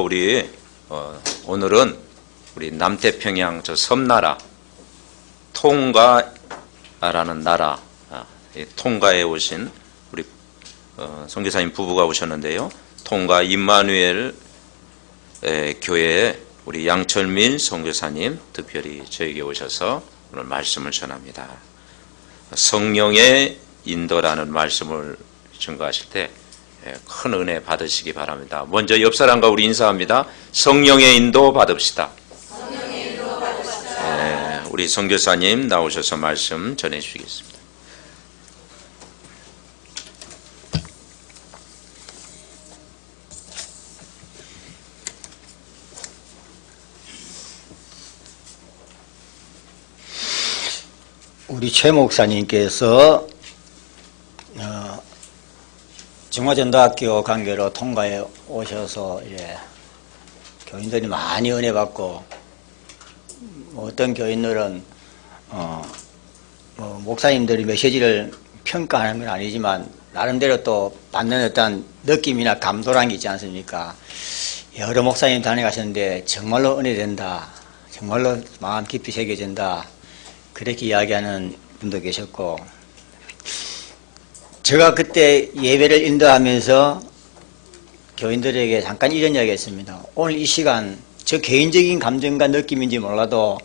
우리 오늘은 우리 남태평양 저 섬나라 통가라는 나라 이 통가에 오신 우리 선교사님 부부가 오셨는데요. 통가 임마누엘 교회에 우리 양철민 선교사님 특별히 저에게 오셔서 오늘 말씀을 전합니다. 성령의 인도라는 말씀을 증거하실 때 큰 은혜 받으시기 바랍니다. 먼저 옆 사람과 우리 인사합니다. 성령의 인도 받읍시다. 성령의 인도 받읍시다. 우리 선교사님 나오셔서 말씀 전해 주시겠습니다. 우리 최 목사님께서 중화전도학교 관계로 통가에 오셔서 교인들이 많이 은혜 받고 어떤 교인들은 목사님들이 메시지를 평가하는 건 아니지만 나름대로 또 받는 어떤 느낌이나 감도라는 게 있지 않습니까? 여러 목사님 다녀가셨는데 정말로 은혜된다, 정말로 마음 깊이 새겨진다, 그렇게 이야기하는 분도 계셨고, 제가 그때 예배를 인도하면서 교인들에게 잠깐 이런 이야기 했습니다. 오늘 이 시간 저 개인적인 감정과 느낌인지 몰라도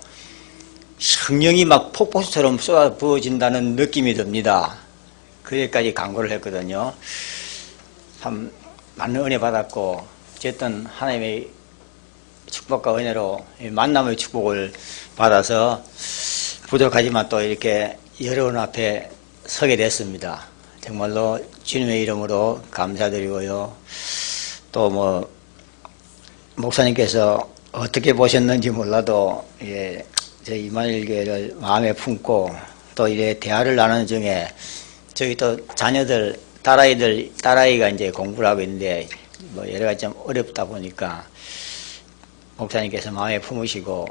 성령이 막 폭포수처럼 쏟아 부어진다는 느낌이 듭니다. 그래까지 강구를 했거든요. 참 많은 은혜 받았고, 어쨌든 하나님의 축복과 은혜로 만남의 축복을 받아서 부족하지만 또 이렇게 여러분 앞에 서게 됐습니다. 정말로 주님의 이름으로 감사드리고요. 또 목사님께서 어떻게 보셨는지 몰라도 저희 임마누엘 교회를 마음에 품고 또 이래 대화를 나누는 중에 저희 또 자녀들 딸아이가 이제 공부를 하고 있는데 여러 가지 좀 어렵다 보니까 목사님께서 마음에 품으시고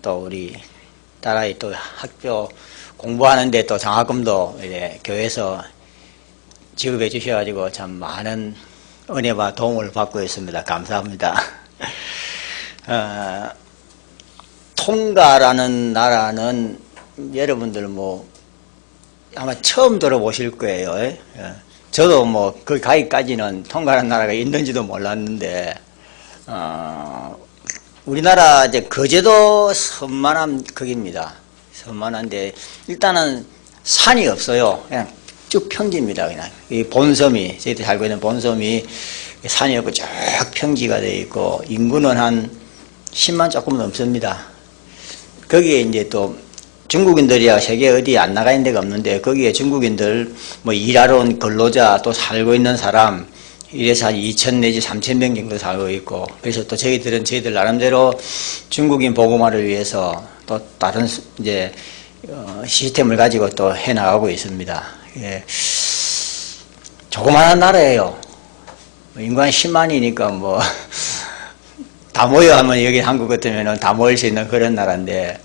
또 우리 딸아이 또 학교 공부하는데 또 장학금도 교회에서 지급해 주셔가지고 참 많은 은혜와 도움을 받고 있습니다. 감사합니다. 통가라는 나라는 여러분들 아마 처음 들어보실 거예요. 저도 거기 가기까지는 통가라는 나라가 있는지도 몰랐는데, 우리나라 거제도 섬만한 거기입니다. 섬만한데 일단은 산이 없어요. 그냥 쭉 평지입니다. 그냥 이 본섬이, 저희들이 살고 있는 본섬이 산이 없고 쭉 평지가 되어 있고 인구는 한 10만 조금 넘습니다. 거기에 이제 또 중국인들이야 세계 어디 안 나가 있는 데가 없는데, 거기에 중국인들 일하러 온 근로자 또 살고 있는 사람 이래서 한 2,000 내지 3,000명 정도 살고 있고, 그래서 또 저희들 나름대로 중국인 보고마를 위해서 또 다른 시스템을 가지고 또 해나가고 있습니다. 조그마한 나라예요. 인구 한 10만이니까 다 모여 하면 여기 한국 같으면 다 모일 수 있는 그런 나라인데,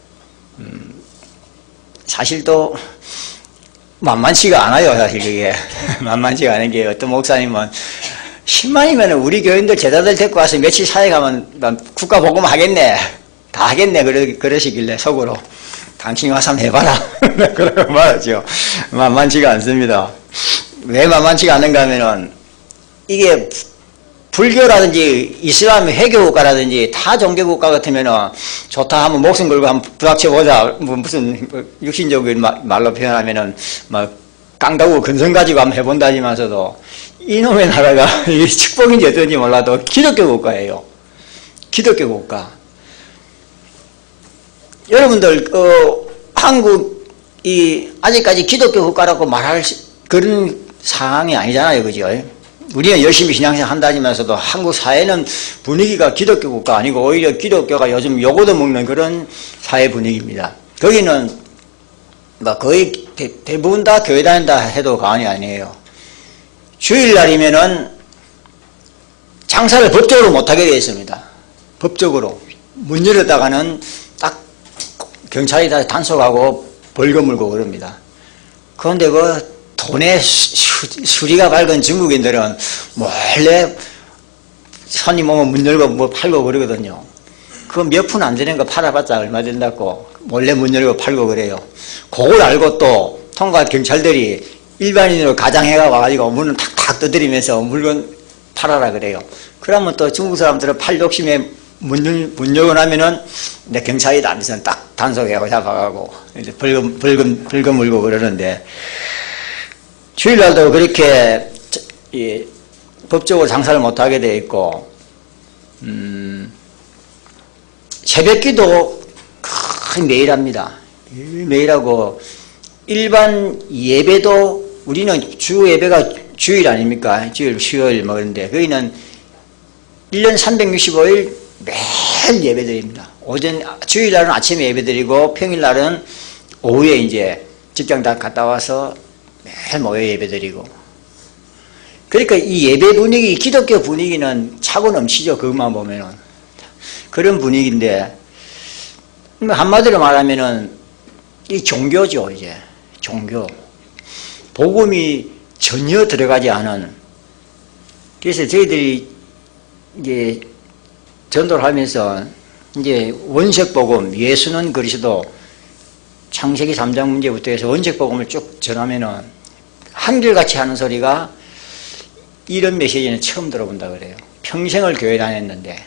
사실 또 만만치가 않아요. 사실 그게 만만치가 않은 게, 어떤 목사님은 10만이면 우리 교인들 제자들 데리고 와서 며칠 사역하면 국가 복음 하겠네, 다 하겠네, 그러시길래 속으로 당신이 와서 한번 해봐라 그러고 말하죠. 만만치가 않습니다. 왜 만만치가 않은가 하면은 이게 불교라든지 이슬람 회교 국가라든지 타 종교 국가 같으면은 좋다 하면 목숨 걸고 한번 부닥쳐보자, 무슨 육신적인 말로 표현하면은 깡다구 근성 가지고 한번 해본다지만서도, 이놈의 나라가 이게 축복인지 어떤지 몰라도 기독교 국가예요. 기독교 국가. 여러분들 한국이 아직까지 기독교 국가라고 말할 그런 상황이 아니잖아요, 그죠? 우리는 열심히 신앙생활 한다지만서도 한국 사회는 분위기가 기독교 국가 아니고 오히려 기독교가 요즘 요거도 먹는 그런 사회 분위기입니다. 거기는 거의 대부분 다 교회 다닌다 해도 과언이 아니에요. 주일날이면은 장사를 법적으로 못하게 되어 있습니다. 법적으로 문 열었다가는 딱 경찰이 다 단속하고 벌금 물고 그럽니다. 그런데 돈에 수리가 밝은 중국인들은 몰래 손님 오면 문 열고 뭐 팔고 그러거든요. 그거 몇 푼 안 되는 거 팔아봤자 얼마 된다고 몰래 문 열고 팔고 그래요. 그걸 알고 또 통과 경찰들이 일반인으로 가장해가 와가지고 문을 탁탁 두드리면서 물건 팔아라 그래요. 그러면 또 중국 사람들은 팔 욕심에 문 열고 나면은 내 경찰이다 하면서 딱 단속해가고 잡아가고 이제 벌금 물고 그러는데, 주일날도 그렇게 법적으로 장사를 못하게 돼 있고, 새벽기도 거의 매일 합니다. 매일 하고, 일반 예배도 우리는 주 예배가 주일 아닙니까? 주일, 수요일 뭐 그런데 거기는 1년 365일 매일 예배 드립니다. 주일날은 아침에 예배 드리고 평일날은 오후에 이제 직장 다 갔다 와서 매일 모여 예배 드리고. 그러니까 이 예배 분위기, 기독교 분위기는 차고 넘치죠. 그것만 보면은. 그런 분위기인데, 한마디로 말하면은 이 종교죠, 이제. 종교. 복음이 전혀 들어가지 않은. 그래서 저희들이 이제 전도를 하면서 이제 원색복음, 예수는 그리스도, 창세기 3장 문제부터 해서 원색복음을 쭉 전하면은 한결같이 하는 소리가 이런 메시지는 처음 들어본다 그래요. 평생을 교회 다녔는데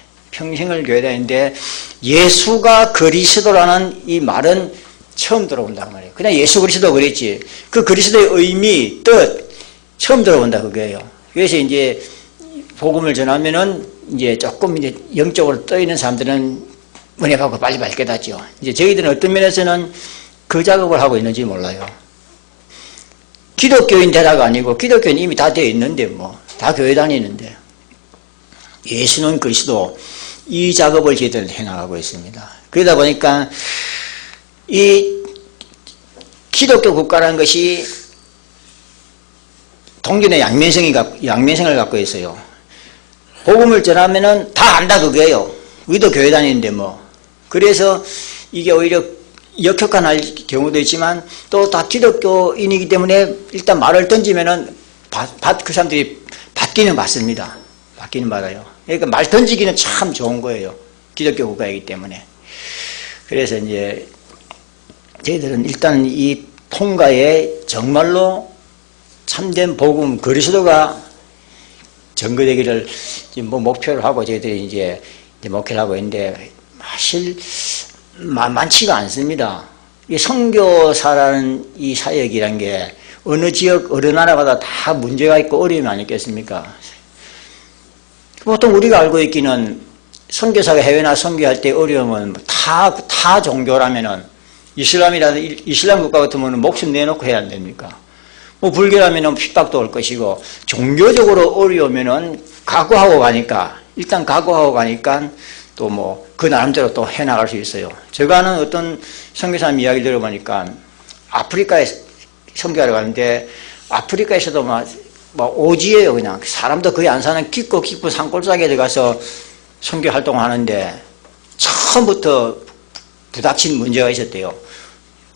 예수가 그리스도라는 이 말은 처음 들어본단 말이에요. 그냥 예수 그리스도 그랬지. 그 그리스도의 의미, 뜻 처음 들어본다 그거예요. 그래서 이제 복음을 전하면은 이제 조금 이제 영적으로 떠 있는 사람들은 은혜 받고 빨리빨리 깨닫죠. 이제 저희들은 어떤 면에서는 그 작업을 하고 있는지 몰라요. 기독교인 되라가 아니고 기독교인 이미 다 되어 있는데 뭐 다 교회 다니는데 예수는 그리스도 이 작업을 저희들은 해나가고 있습니다. 그러다 보니까 이 기독교 국가라는 것이 동전의 양면성을 갖고 있어요. 복음을 전하면은 다 안다 그거예요. 우리도 교회 다니는데 뭐. 그래서 이게 오히려 역효과날 경우도 있지만 또 다 기독교인이기 때문에 일단 말을 던지면은 그 사람들이 받기는 받습니다. 받기는 받아요. 그러니까 말 던지기는 참 좋은 거예요. 기독교 국가이기 때문에. 그래서 이제 저희들은 일단 이 통가에 정말로 참된 복음 그리스도가 전거되기를 뭐 목표를 하고 저희들이 이제 목회를 하고 있는데 사실 많지가 않습니다. 이 선교사라는 이 사역이란 게 어느 지역, 어느 나라마다 다 문제가 있고 어려움이 아니겠습니까? 보통 우리가 알고 있기는 선교사가 해외나 선교할 때 어려움은 타 종교라면은 이슬람 국가 같으면 목숨 내놓고 해야 안 됩니까? 뭐 불교라면은 핍박도 올 것이고 종교적으로 어려우면은 각오하고 가니까 또 뭐 그 나름대로 또 해나갈 수 있어요. 제가 아는 어떤 선교사님 이야기 들어보니까 아프리카에 선교하러 가는데 아프리카에서도 막 오지예요. 그냥 사람도 거의 안 사는 깊고 산골짜기에 들어가서 선교 활동하는데 처음부터 부닥친 문제가 있었대요.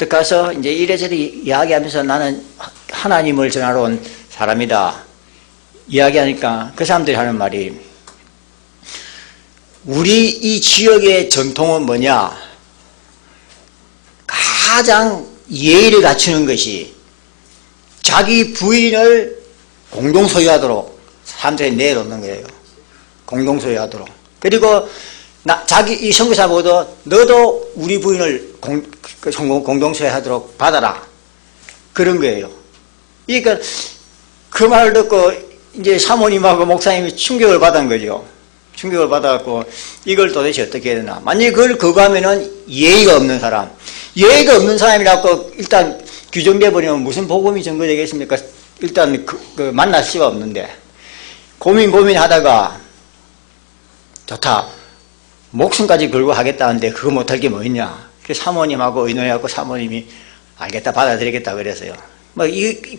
가서 이제 이래저래 이야기하면서 나는 하나님을 전하러 온 사람이다 이야기하니까 그 사람들이 하는 말이 우리 이 지역의 전통은 뭐냐? 가장 예의를 갖추는 것이 자기 부인을 공동 소유하도록 사람들이 내놓는 거예요. 공동 소유하도록. 그리고 이 선교사 보고도 너도 우리 부인을 공동 소유하도록 받아라. 그런 거예요. 그러니까 그 말을 듣고 이제 사모님하고 목사님이 충격을 받은 거죠. 충격을 받아갖고 이걸 도대체 어떻게 해야 되나. 만약에 그걸 거부하면은 예의가 없는 사람이라고 일단 규정돼버리면 무슨 복음이 전거되겠습니까? 일단 만날 수가 없는데 고민하다가 좋다. 목숨까지 걸고 하겠다는데 그거 못할 게 뭐 있냐. 그래서 사모님하고 의논해갖고 사모님이 알겠다 받아들이겠다 그랬어요.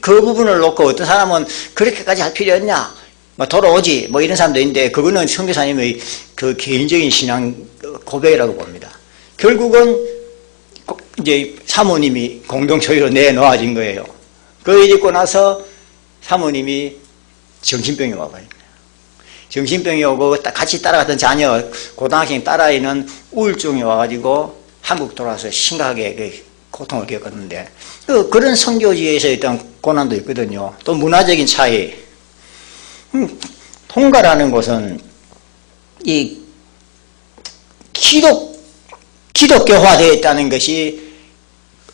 그 부분을 놓고 어떤 사람은 그렇게까지 할 필요 없냐. 돌아오지 이런 사람도 있는데 그거는 선교사님의 그 개인적인 신앙 고백이라고 봅니다. 결국은 이제 사모님이 공동 소유로 내놓아진 거예요. 그거 잊고 나서 사모님이 정신병이 와버립니다. 정신병이 오고 같이 따라갔던 자녀, 고등학생 딸아이는 우울증이 와가지고 한국 돌아와서 심각하게 그 고통을 겪었는데, 그런 선교지에서 일단 고난도 있거든요. 또 문화적인 차이. 통가라는 것은 이 기독교화되어 있다는 것이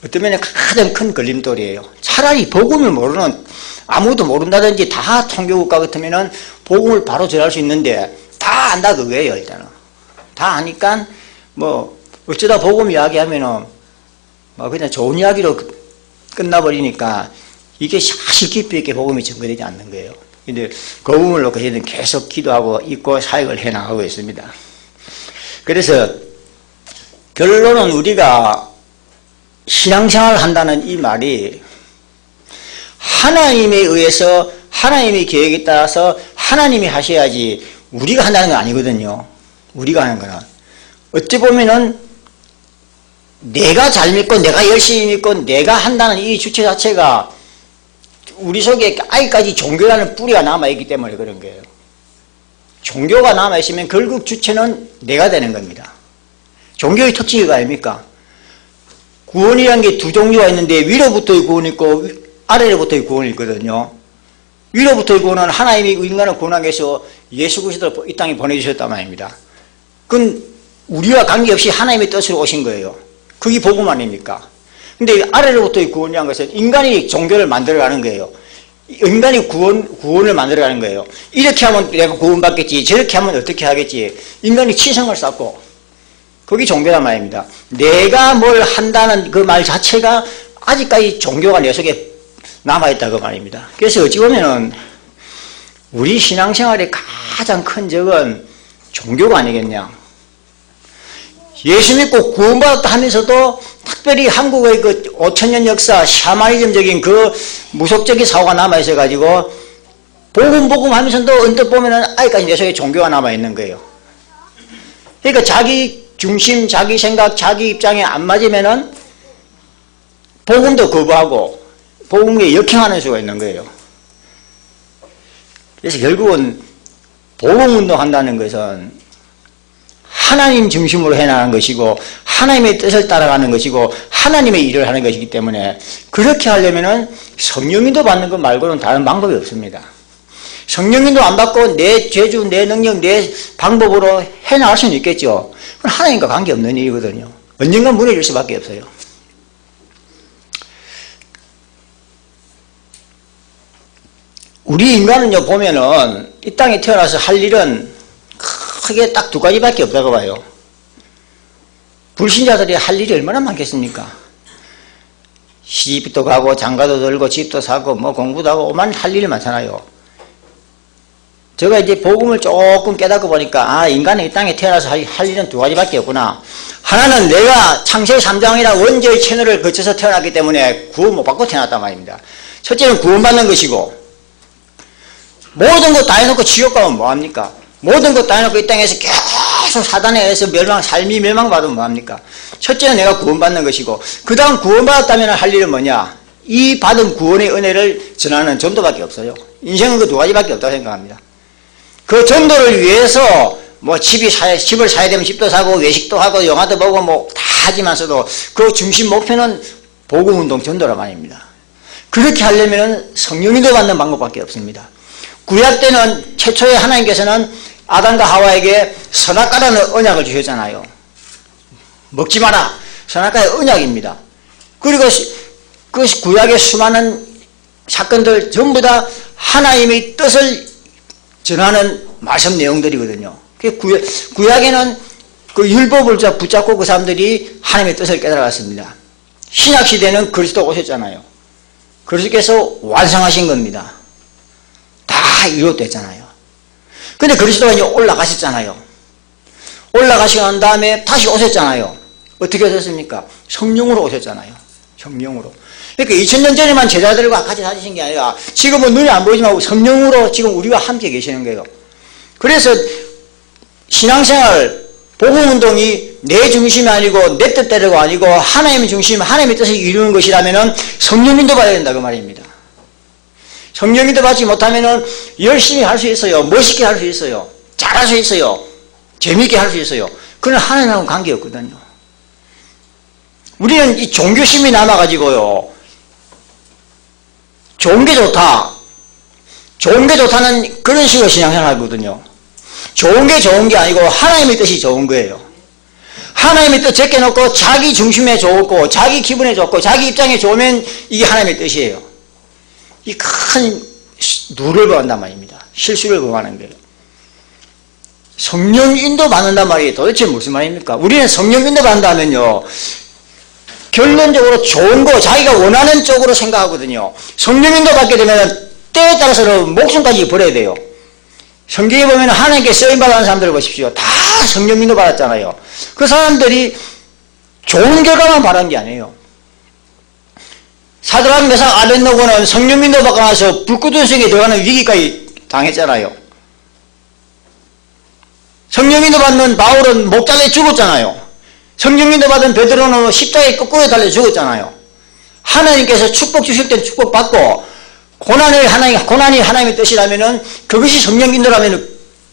어떤 면에 가장 큰 걸림돌이에요. 차라리 복음을 모르는, 아무도 모른다든지 다 통교국가 같으면은 복음을 바로 전할 수 있는데 다 안다 그거예요. 일단은 다 아니까 뭐 어쩌다 복음 이야기하면은 뭐 그냥 좋은 이야기로 끝나버리니까 이게 사실 깊이 있게 복음이 전거되지 않는 거예요. 근데 그 부분을 놓고 저희는 계속 기도하고 있고 사역을 해나가고 있습니다. 그래서 결론은 우리가 신앙생활을 한다는 이 말이 하나님에 의해서 하나님의 계획에 따라서 하나님이 하셔야지 우리가 한다는 건 아니거든요. 우리가 하는 거는 어찌 보면은 내가 잘 믿고 내가 열심히 믿고 내가 한다는 이 주체 자체가 우리 속에 아직까지 종교라는 뿌리가 남아있기 때문에 그런 거예요. 종교가 남아있으면 결국 주체는 내가 되는 겁니다. 종교의 특징이 아닙니까? 구원이라는 게 두 종류가 있는데 위로부터의 구원이 있고 아래로부터의 구원이 있거든요. 위로부터의 구원은 하나님이 인간을 구원하기 위해서 예수 그리스도를 이 땅에 보내주셨단 말입니다. 그건 우리와 관계없이 하나님의 뜻으로 오신 거예요. 그게 복음 아닙니까? 근데 아래로부터의 구원이라는 것은 인간이 종교를 만들어가는 거예요. 인간이 구원을 만들어가는 거예요. 이렇게 하면 내가 구원받겠지, 저렇게 하면 어떻게 하겠지. 인간이 치성을 쌓고, 그게 종교란 말입니다. 내가 뭘 한다는 그 말 자체가 아직까지 종교가 내 속에 남아있다 그 말입니다. 그래서 어찌 보면은 우리 신앙생활의 가장 큰 적은 종교가 아니겠냐. 예수 믿고 구원받았다 하면서도 특별히 한국의 그 5000년 역사 샤머니즘적인 그 무속적인 사고가 남아있어 가지고 복음 하면서도 언뜻 보면은 아직까지 내 속에 종교가 남아있는 거예요. 그러니까 자기 중심, 자기 생각, 자기 입장에 안 맞으면은 복음도 거부하고 복음에 역행하는 수가 있는 거예요. 그래서 결국은 복음운동 한다는 것은 하나님 중심으로 해나가는 것이고 하나님의 뜻을 따라가는 것이고 하나님의 일을 하는 것이기 때문에 그렇게 하려면은 성령인도 받는 것 말고는 다른 방법이 없습니다. 성령인도 안 받고 내 재주, 내 능력, 내 방법으로 해나갈 수는 있겠죠. 그건 하나님과 관계없는 일이거든요. 언젠간 무너질 수밖에 없어요. 우리 인간은요 보면은 이 땅에 태어나서 할 일은 크게 딱 두 가지밖에 없다고 봐요. 불신자들이 할 일이 얼마나 많겠습니까? 시집도 가고 장가도 들고 집도 사고 뭐 공부도 하고 오만 할 일이 많잖아요. 제가 이제 복음을 조금 깨닫고 보니까 인간이 이 땅에 태어나서 할 일은 두 가지밖에 없구나. 하나는 내가 창세기 3장이라 원죄의 채널을 거쳐서 태어났기 때문에 구원 못 받고 태어났단 말입니다. 첫째는 구원받는 것이고 모든 것 다 해놓고 지옥 가면 뭐합니까? 모든 것 다 해놓고 이 땅에서 계속 사단에 의해서 삶이 멸망받으면 뭐합니까? 첫째는 내가 구원받는 것이고 그 다음 구원받았다면 할 일은 뭐냐? 이 받은 구원의 은혜를 전하는 전도밖에 없어요. 인생은 그 두 가지밖에 없다고 생각합니다. 그 전도를 위해서 뭐 집을 사야 되면 집도 사고 외식도 하고 영화도 보고 뭐 다 하지만서도 그 중심 목표는 복음운동 전도란 말입니다. 그렇게 하려면 성령인도 받는 방법밖에 없습니다. 구약 때는 최초에 하나님께서는 아담과 하와에게 선악과라는 언약을 주셨잖아요. 먹지 마라. 선악과의 언약입니다. 그리고 그 구약의 수많은 사건들 전부 다 하나님의 뜻을 전하는 말씀 내용들이거든요. 구약에는 그 율법을 붙잡고 그 사람들이 하나님의 뜻을 깨달았습니다. 신약시대는 그리스도 오셨잖아요. 그리스도께서 완성하신 겁니다. 다 이루어졌잖아요. 근데 그리스도가 이제 올라가셨잖아요. 올라가시고 난 다음에 다시 오셨잖아요. 어떻게 오셨습니까? 성령으로 오셨잖아요. 성령으로. 그러니까 2000년 전에만 제자들과 같이 다니신 게 아니라 지금은 눈에 안 보이지만 성령으로 지금 우리와 함께 계시는 거예요. 그래서 신앙생활, 복음운동이 내 중심이 아니고 내 뜻대로가 아니고 하나님의 중심, 하나님의 뜻을 이루는 것이라면 성령 인도받아야 된다 그 말입니다. 성령 인도 받지 못하면은 열심히 할 수 있어요. 멋있게 할 수 있어요. 잘할 수 있어요. 재미있게 할 수 있어요. 그건 하나님하고 관계없거든요. 우리는 이 종교심이 남아가지고요. 좋은 게 좋다. 좋은 게 좋다는 그런 식으로 신앙생활 하거든요. 좋은 게 좋은 게 아니고 하나님의 뜻이 좋은 거예요. 하나님의 뜻 제껴놓고 자기 중심에 좋고 자기 기분에 좋고 자기 입장에 좋으면 이게 하나님의 뜻이에요. 이 큰 누를 범한단 말입니다. 실수를 범하는 거예요. 성령 인도 받는단 말이 도대체 무슨 말입니까? 우리는 성령 인도 받는다면요, 결론적으로 좋은 거 자기가 원하는 쪽으로 생각하거든요. 성령 인도 받게 되면 때에 따라서는 목숨까지 버려야 돼요. 성경에 보면 하나님께 쓰임받은 사람들 보십시오. 다 성령 인도 받았잖아요. 그 사람들이 좋은 결과만 바란 게 아니에요. 사드락 메삭 아벳노고는 성령 인도 받고 나서 불꽃의 성에 들어가는 위기까지 당했잖아요. 성령 인도 받는 바울은 목자에 죽었잖아요. 성령 인도 받은 베드로는 십자가에 거꾸로 달려 죽었잖아요. 하나님께서 축복 주실 때 축복 받고 고난이 하나님의 뜻이라면은 그것이 성령 인도라면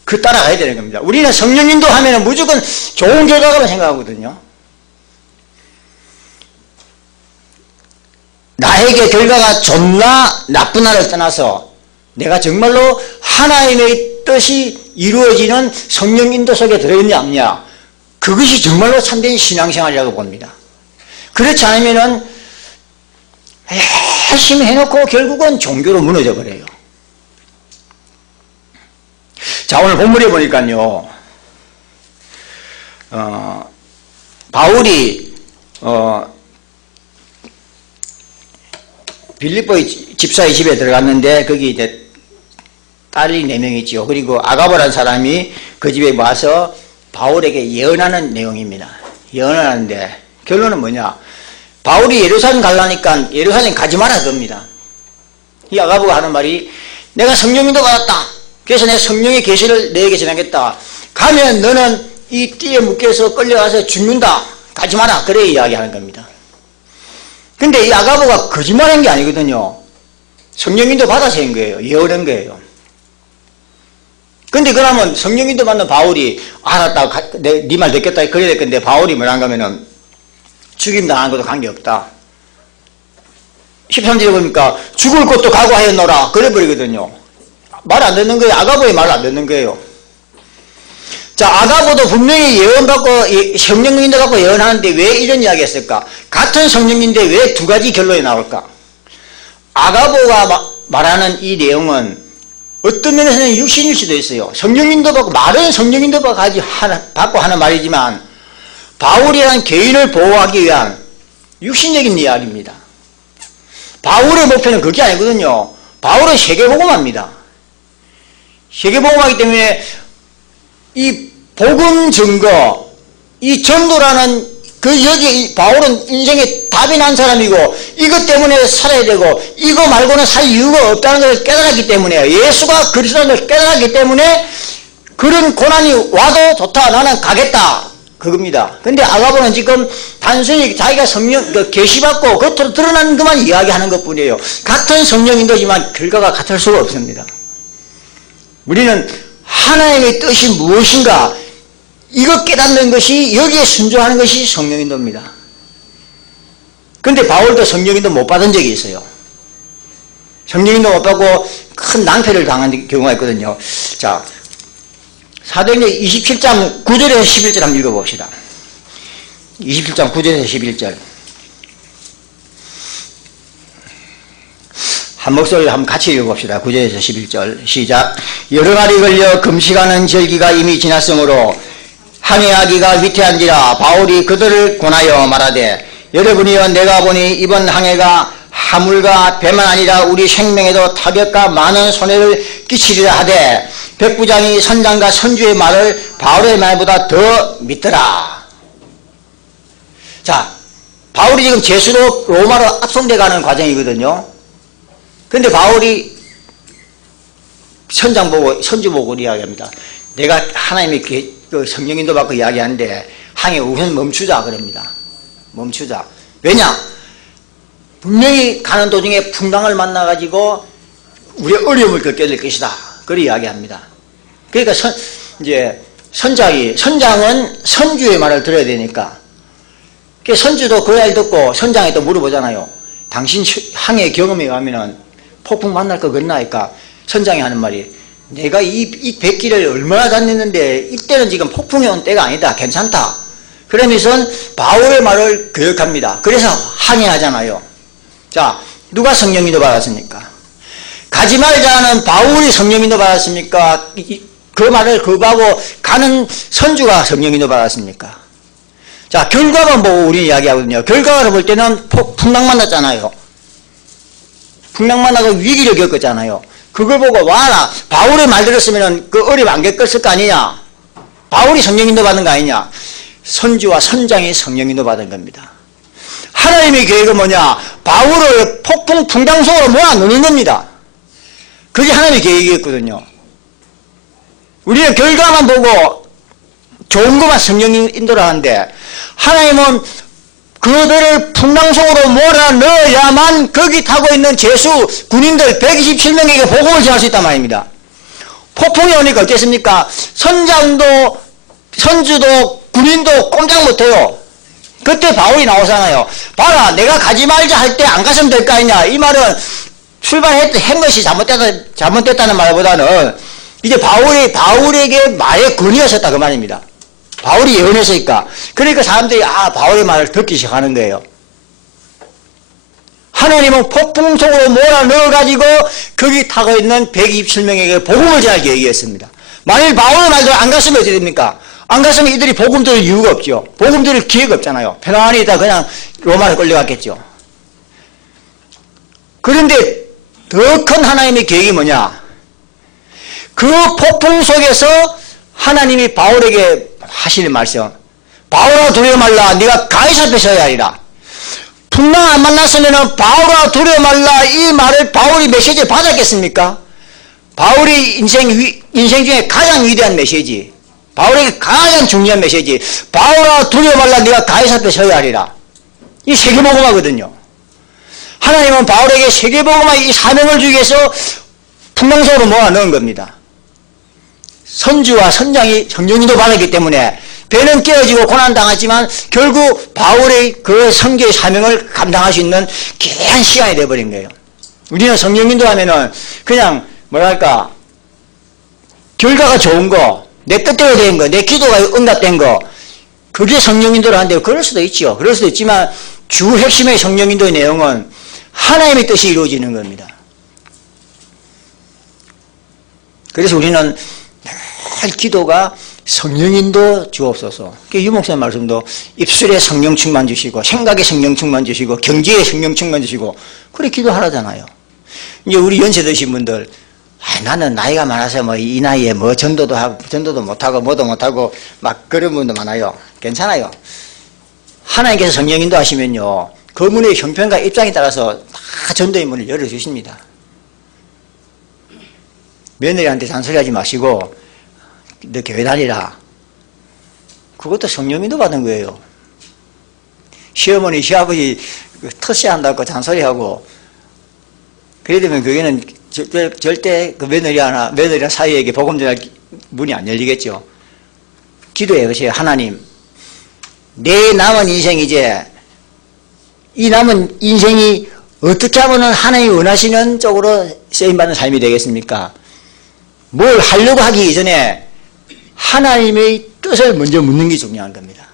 그 따라가야 되는 겁니다. 우리는 성령 인도하면은 무조건 좋은 결과가만 생각하거든요. 나에게 결과가 좋나 나쁘나를 떠나서 내가 정말로 하나님의 뜻이 이루어지는 성령 인도 속에 들어있냐 없냐, 그것이 정말로 참된 신앙생활이라고 봅니다. 그렇지 않으면은 열심히 해놓고 결국은 종교로 무너져 버려요. 자, 오늘 본문에 보니까요, 바울이 빌립보의 집사의 집에 들어갔는데 거기 이제 딸이 4명 있지요. 그리고 아가보라는 사람이 그 집에 와서 바울에게 예언하는 내용입니다. 예언을 하는데 결론은 뭐냐? 바울이 예루살렘 가려니까 예루살렘 가지 마라 그겁니다. 이 아가보가 하는 말이, 내가 성령인도 받았다. 그래서 내 성령의 계시를 너에게 전하겠다. 가면 너는 이 띠에 묶여서 끌려가서 죽는다. 가지 마라. 그래 이야기하는 겁니다. 근데 이 아가보가 거짓말한 게 아니거든요. 성령인도 받아서 한 거예요. 예언한 거예요. 근데 그러면 성령인도 받는 바울이 알았다, 네 말 듣겠다 그래야 될 건데 바울이 뭐라는 거면은 죽임 당한 것도 관계없다. 13절에 보니까 죽을 것도 각오하였노라 그래 버리거든요. 말 안 듣는 거예요. 아가보의 말을 안 듣는 거예요. 자, 아가보도 분명히 예언받고 성령인도 받고 예언하는데 왜 이런 이야기 했을까? 같은 성령인데 왜 두 가지 결론이 나올까? 아가보가 말하는 이 내용은 어떤 면에서는 육신일 수도 있어요. 성령인도 받고, 말은 성령인도 받고 하는 말이지만 바울이라는 개인을 보호하기 위한 육신적인 이야기입니다. 바울의 목표는 그게 아니거든요. 바울은 세계복음화입니다. 세계복음화이기 때문에 이 복음 증거, 이 전도라는 여기 바울은 인생에 답이 난 사람이고 이것 때문에 살아야 되고 이거 말고는 살 이유가 없다는 것을 깨달았기 때문에, 예수가 그리스도라는 걸 깨달았기 때문에 그런 고난이 와도 좋다, 나는 가겠다, 그겁니다. 근데 아가보는 지금 단순히 자기가 성령 계시받고 겉으로 드러나는 것만 이야기하는 것뿐이에요. 같은 성령인도지만 결과가 같을 수가 없습니다. 우리는 하나님의 뜻이 무엇인가, 이거 깨닫는 것이, 여기에 순종하는 것이 성령인도입니다. 근데 바울도 성령인도 못 받은 적이 있어요. 성령인도 못 받고 큰 낭패를 당한 경우가 있거든요. 자, 사도행전 27장 9절에서 11절 한번 읽어봅시다. 27장 9절에서 11절. 한 목소리로 한번 같이 읽어봅시다. 9절에서 11절 시작. 여러 날이 걸려 금식하는 절기가 이미 지났으므로 항해하기가 위태한지라 바울이 그들을 권하여 말하되, 여러분이여 내가 보니 이번 항해가 하물과 배만 아니라 우리 생명에도 타격과 많은 손해를 끼치리라 하되, 백부장이 선장과 선주의 말을 바울의 말보다 더 믿더라. 자, 바울이 지금 제수로 로마로 압송돼 가는 과정이거든요. 근데 바울이 선주 보고 이야기합니다. 내가 하나님의 성령인도 받고 이야기하는데 항해 우선 멈추자 그럽니다. 멈추자. 왜냐? 분명히 가는 도중에 풍랑을 만나가지고 우리의 어려움을 겪게 될 것이다. 그렇게 이야기합니다. 그러니까 선장은 선주의 말을 들어야 되니까, 선주도 그 말 듣고 선장이 또 물어보잖아요. 당신 항해 경험에 가면은 폭풍 만날 거 없나니까 선장이 하는 말이, 내가 이 백기를 얼마나 다녔는데 이때는 지금 폭풍이 온 때가 아니다. 괜찮다. 그러면서 바울의 말을 교역합니다. 그래서 항해하잖아요. 자, 누가 성령인도 받았습니까? 가지 말자는 바울이 성령인도 받았습니까? 그 말을 거부하고 가는 선주가 성령인도 받았습니까? 자, 결과만 보고 우리는 이야기하거든요. 결과를 볼 때는 풍랑 만났잖아요. 풍랑 만나고 위기를 겪었잖아요. 그걸 보고 와라. 바울의 말 들었으면 그 어려움 안 겪었을 거 아니냐. 바울이 성령인도 받은 거 아니냐. 선주와 선장이 성령인도 받은 겁니다. 하나님의 계획은 뭐냐? 바울을 폭풍 풍랑 속으로 모아 넣는 겁니다. 그게 하나님의 계획이었거든요. 우리는 결과만 보고 좋은 것만 성령 인도를 하는데, 하나님은 그들을 풍랑 속으로 몰아넣어야만 거기 타고 있는 제수 군인들 127명에게 복음을 전할 수 있단 말입니다. 폭풍이 오니까 어땠습니까? 선장도 선주도 군인도 꼼짝 못해요. 그때 바울이 나오잖아요. 봐라, 내가 가지 말자 할 때 안 갔으면 될 거 아니냐. 이 말은 출발한 것이 잘못됐다는 말보다는 이제 바울에게 말의 권위였었다 그 말입니다. 바울이 예언했으니까. 그러니까 사람들이 바울의 말을 듣기 시작하는 거예요. 하나님은 폭풍 속으로 몰아넣어가지고 거기 타고 있는 127명에게 복음을 전할 계획이었습니다. 만일 바울의 말도 안 갔으면 어떻게 됩니까? 안 갔으면 이들이 복음 들을 이유가 없죠. 복음 들을 기회가 없잖아요. 편안히 있다 그냥 로마로 끌려갔겠죠. 그런데 더 큰 하나님의 계획이 뭐냐? 그 폭풍 속에서 하나님이 바울에게 하시는 말씀, 바울아 두려워 말라. 네가 가이사 앞에 서야 하리라. 풍랑 안 만났으면 바울아 두려워 말라 이 말을 바울이 메시지를 받았겠습니까? 바울이 인생 중에 가장 위대한 메시지, 바울에게 가장 중요한 메시지, 바울아 두려워 말라 네가 가이사 앞에 서야 하리라. 이 세계복음화거든요. 하나님은 바울에게 세계복음화 이 사명을 주기 위해서 풍랑 속으로 모아넣은 겁니다. 선주와 선장이 성령인도 받았기 때문에 배는 깨어지고 고난당하지만 결국 바울의 그 선교의 사명을 감당할 수 있는 귀한 시간이 되어버린 거예요. 우리는 성령인도 하면은 그냥 뭐랄까 결과가 좋은 거, 내 뜻대로 된 거, 내 기도가 응답된 거, 그게 성령인도를 하는데 그럴 수도 있죠. 그럴 수도 있지만 주 핵심의 성령인도의 내용은 하나님의 뜻이 이루어지는 겁니다. 그래서 우리는 늘 기도가 성령인도 주옵소서. 유목사님 말씀도 입술에 성령 충만 주시고 생각에 성령 충만 주시고 경지에 성령 충만 주시고 그래 기도하라잖아요. 이제 우리 연세 드신 분들 나는 나이가 많아서 뭐 이 나이에 뭐 전도도 못하고 뭐도 못하고 막 그런 분도 많아요. 괜찮아요. 하나님께서 성령인도 하시면요 그분의 형편과 입장에 따라서 다 전도의 문을 열어주십니다. 며느리한테 잔소리하지 마시고 너 교회 다니라. 그것도 성령인도 받은 거예요. 시어머니 시아버지 터시한다고 잔소리하고 그래 되면 그게는 절대 그 며느리랑 사이에게 복음 전할 문이 안 열리겠죠. 기도해 보세요. 하나님, 내 남은 인생 이제 이 남은 인생이 어떻게 하면 하나님이 원하시는 쪽으로 쓰임받는 삶이 되겠습니까? 뭘 하려고 하기 이전에 하나님의 뜻을 먼저 묻는 게 중요한 겁니다.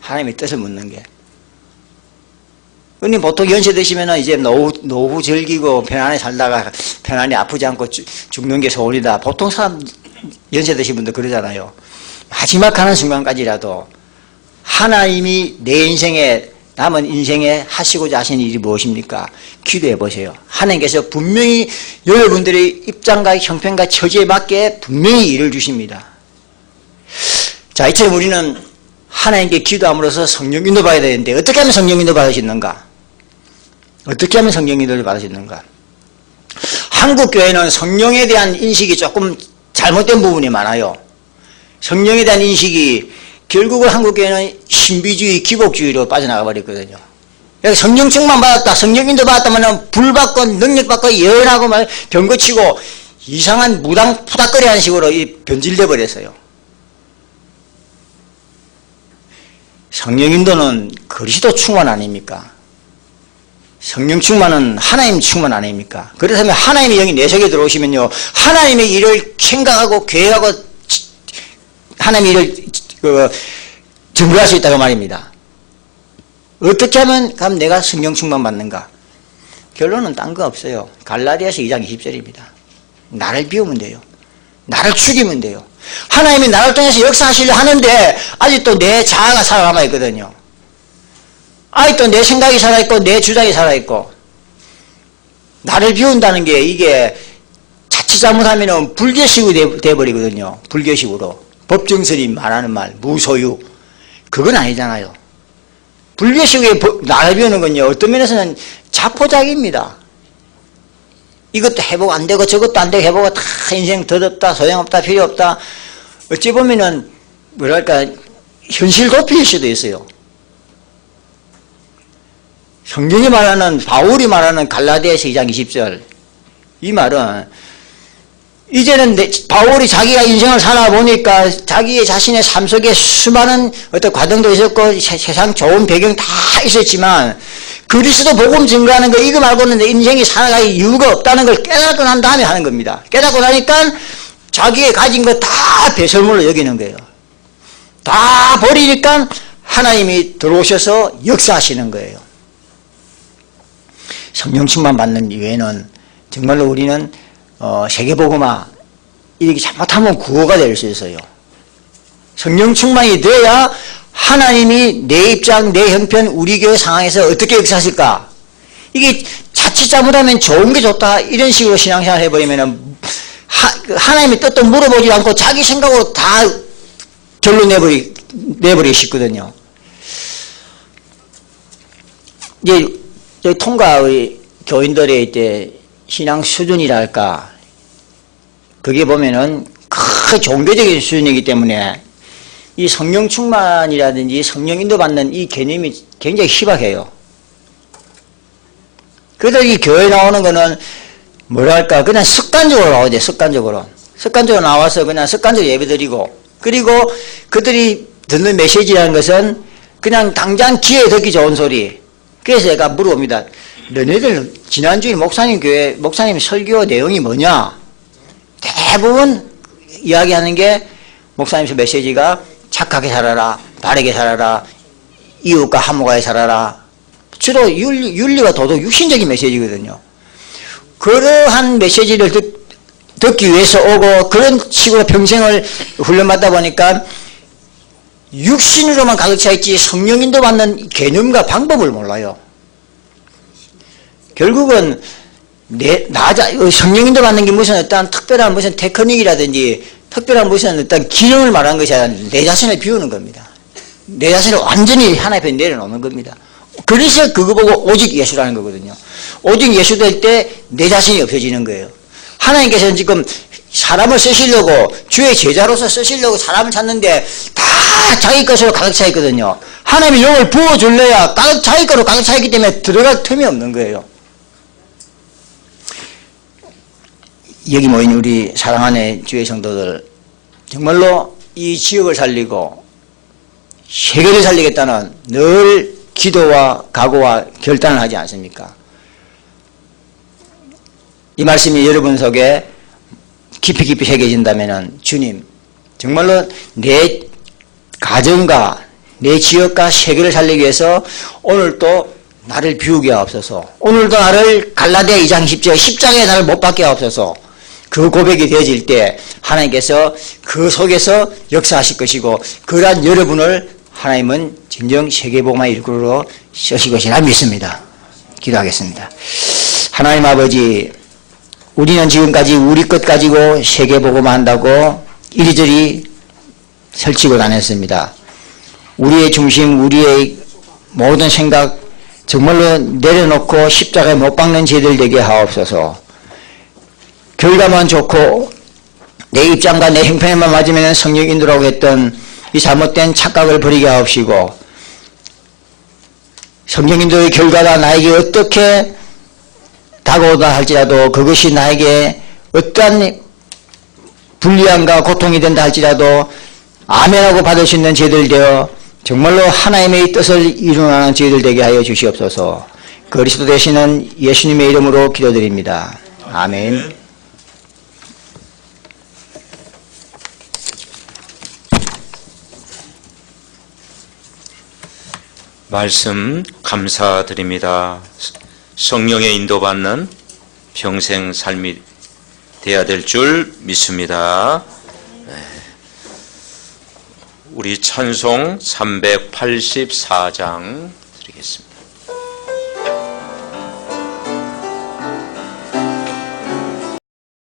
하나님의 뜻을 묻는 게. 근데 보통 연세 드시면 이제 노후 즐기고 편안히 살다가 편안히 아프지 않고 죽는 게 소원이다. 보통 사람 연세 드신 분들 그러잖아요. 마지막 하는 순간까지라도 하나님이 내 인생에 남은 인생에 하시고자 하시는 일이 무엇입니까? 기도해 보세요. 하나님께서 분명히 여러분들의 입장과 형편과 처지에 맞게 분명히 일을 주십니다. 자, 이처럼 우리는 하나님께 기도함으로써 성령 인도 받아야 되는데 어떻게 하면 성령 인도 받을 수 있는가? 어떻게 하면 성령 인도를 받을 수 있는가? 한국 교회는 성령에 대한 인식이 조금 잘못된 부분이 많아요. 성령에 대한 인식이 결국은 한국 교회는 신비주의, 기복주의로 빠져나가 버렸거든요. 여기 성령 충만 받았다, 성령 인도 받았다면 불 받고 능력 받고 예언하고 말 병거치고 이상한 무당 푸닥거리 하는 식으로 이 변질돼 버렸어요. 성령 인도는 그리스도 충만 아닙니까? 성령 충만은 하나님 충만 아닙니까? 그렇다면 하나님의 영이 내 속에 들어오시면요, 하나님의 일을 생각하고 계획하고 하나님의 일을 증거할 수 있다고 말입니다. 어떻게 하면 그럼 내가 성령 충만 받는가? 결론은 딴 거 없어요. 갈라디아서 2장 20절입니다. 나를 비우면 돼요. 나를 죽이면 돼요. 하나님이 나를 통해서 역사하시려 하는데 아직도 내 자아가 살아남아 있거든요. 아직도 내 생각이 살아있고 내 주장이 살아있고, 나를 비운다는 게 이게 자칫 잘못하면 불교식으로 돼버리거든요. 불교식으로. 법정설이 말하는 말, 무소유. 그건 아니잖아요. 불교식으로 나를 비우는 건요, 어떤 면에서는 자포자기입니다. 이것도 회복 안 되고 저것도 안 되고 해보고 다 인생 덧없다, 소용없다, 필요없다. 어찌 보면은 뭐랄까 현실 도피일 수도 있어요. 성경이 말하는, 바울이 말하는 갈라디아서 2장 20절, 이 말은 이제는 바울이 자기가 인생을 살아보니까 자기의 자신의 삶 속에 수많은 어떤 과정도 있었고 세상 좋은 배경 다 있었지만 그리스도 복음 증거하는 거 이거 말고는 내 인생이 살아갈 이유가 없다는 걸 깨닫고 난 다음에 하는 겁니다. 깨닫고 나니까 자기의 가진 거 다 배설물로 여기는 거예요. 다 버리니까 하나님이 들어오셔서 역사하시는 거예요. 성령 충만 받는 이외에는 정말로 우리는 세계복음화 이렇게 잘못하면 구호가 될 수 있어요. 성령 충만이 돼야 하나님이 내 입장, 내 형편, 우리 교회 상황에서 어떻게 역사하실까? 이게 자칫 잘못하면 좋은 게 좋다 이런 식으로 신앙생활 해버리면 하나님의 뜻도 물어보지 않고 자기 생각으로 다 결론 내버리기 쉽거든요. 이제 통과 우리 교인들의 이제 신앙 수준이랄까, 그게 보면은 큰 종교적인 수준이기 때문에 이 성령 충만이라든지 성령 인도 받는 이 개념이 굉장히 희박해요. 그래서 이 교회에 나오는 거는 뭐랄까 그냥 습관적으로 나오죠. 습관적으로 나와서 그냥 습관적으로 예배드리고, 그리고 그들이 듣는 메시지라는 것은 그냥 당장 귀에 듣기 좋은 소리. 그래서 제가 물어봅니다. 너네들 지난주에 목사님 설교 내용이 뭐냐? 대부분 이야기하는 게 목사님 메시지가 착하게 살아라, 바르게 살아라, 이웃과 화목하게 살아라. 주로 윤리와 도덕, 육신적인 메시지거든요. 그러한 메시지를 듣기 위해서 오고 그런 식으로 평생을 훈련받다 보니까 육신으로만 가득 차 있지 성령 인도 받는 개념과 방법을 몰라요. 결국은 성령 인도 받는 게 무슨 어떤 특별한 무슨 테크닉이라든지 특별한 무슨 어떤 기능을 말하는 것이 아니라 내 자신을 비우는 겁니다. 내 자신을 완전히 하나님 앞에 내려놓는 겁니다. 그래서 그거 보고 오직 예수라는 거거든요. 오직 예수 될 때 내 자신이 없어지는 거예요. 하나님께서는 지금 사람을 쓰시려고, 주의 제자로서 쓰시려고 사람을 찾는데 다 자기 것으로 가득 차 있거든요. 하나님이 영을 부어줄래야 자기 것으로 가득 차 있기 때문에 들어갈 틈이 없는 거예요. 여기 모인 우리 사랑하는 주의 성도들, 정말로 이 지역을 살리고 세계를 살리겠다는 늘 기도와 각오와 결단을 하지 않습니까? 이 말씀이 여러분 속에 깊이 새겨진다면 주님, 정말로 내 가정과 내 지역과 세계를 살리기 위해서 오늘도 나를 비우게 하옵소서. 오늘도 나를 갈라디아 2장 10절 십자가에 나를 못 박게 하옵소서. 그 고백이 되어질 때 하나님께서 그 속에서 역사하실 것이고, 그러한 여러분을 하나님은 진정 세계복음화 일꾼으로 쓰실 것이라 믿습니다. 기도하겠습니다. 하나님 아버지, 우리는 지금까지 우리 것 가지고 세계복음화 한다고 이리저리 설치고 다녔습니다. 우리의 중심, 우리의 모든 생각 정말로 내려놓고 십자가에 못 박는 죄들 되게 하옵소서. 결과만 좋고 내 입장과 내 형편에만 맞으면 성령 인도라고 했던 이 잘못된 착각을 버리게 하옵시고, 성령 인도의 결과가 나에게 어떻게 다가오다 할지라도 그것이 나에게 어떠한 불리함과 고통이 된다 할지라도 아멘하고 받을 수 있는 저희들 되어 정말로 하나님의 뜻을 이루는 저희들 되게 하여 주시옵소서. 그리스도 되시는 예수님의 이름으로 기도드립니다. 아멘. 말씀 감사드립니다. 성령의 인도받는 평생 삶이 돼야 될 줄 믿습니다. 우리 찬송 384장 드리겠습니다.